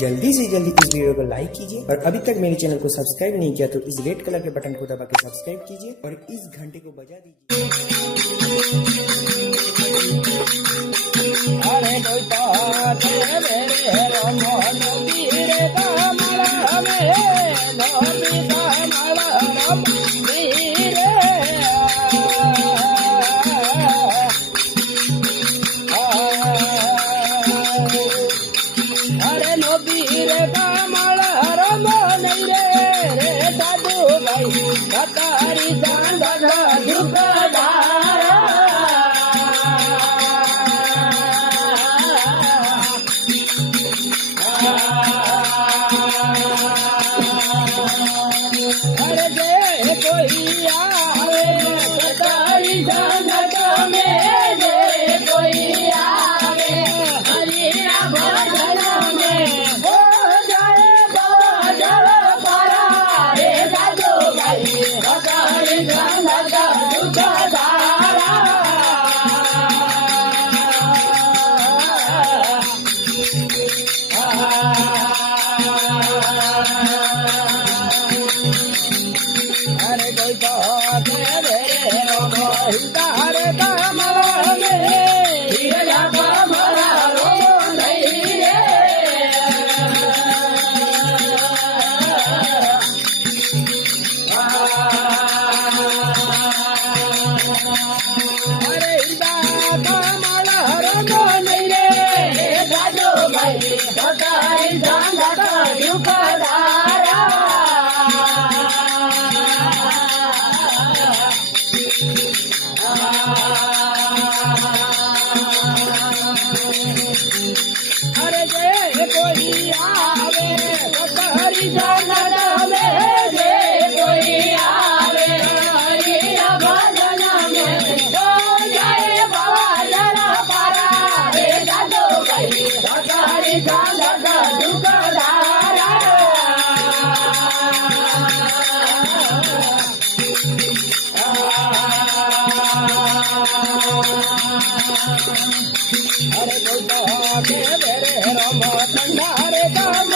जल्दी से जल्दी इस वीडियो को लाइक कीजिए और अभी तक मेरे चैनल को सब्सक्राइब नहीं किया तो इस रेड कलर के बटन को दबा के सब्सक्राइब कीजिए और इस घंटे को बजा दीजिए। हर जय कोई हरे गोदा हरे रामा हरे रामा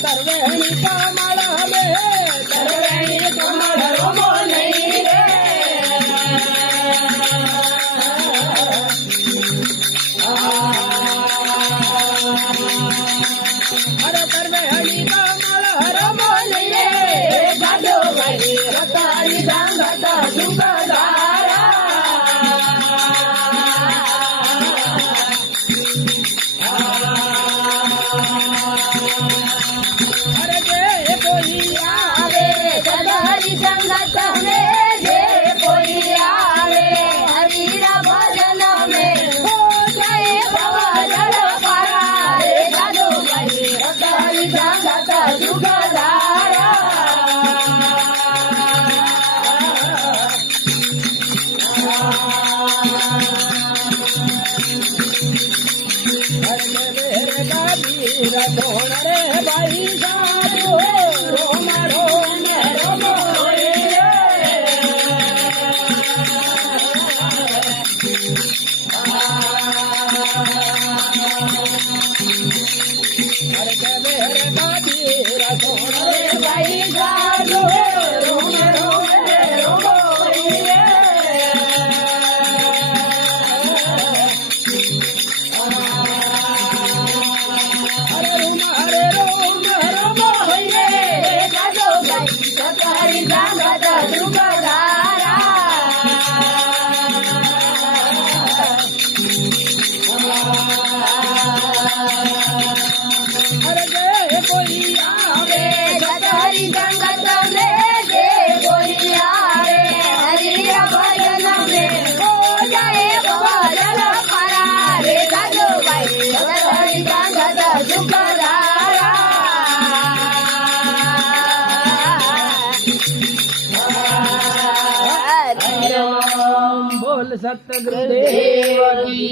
ಸರ್ವಣಿ ಕಮಲ ಹೇ ಸರ್ವಣಿ ಕಮಲ ರಮೋನೈ ಹರ ಸರ್ವಣಿ ಕಮಲ रे भाई सतगुरुदेव की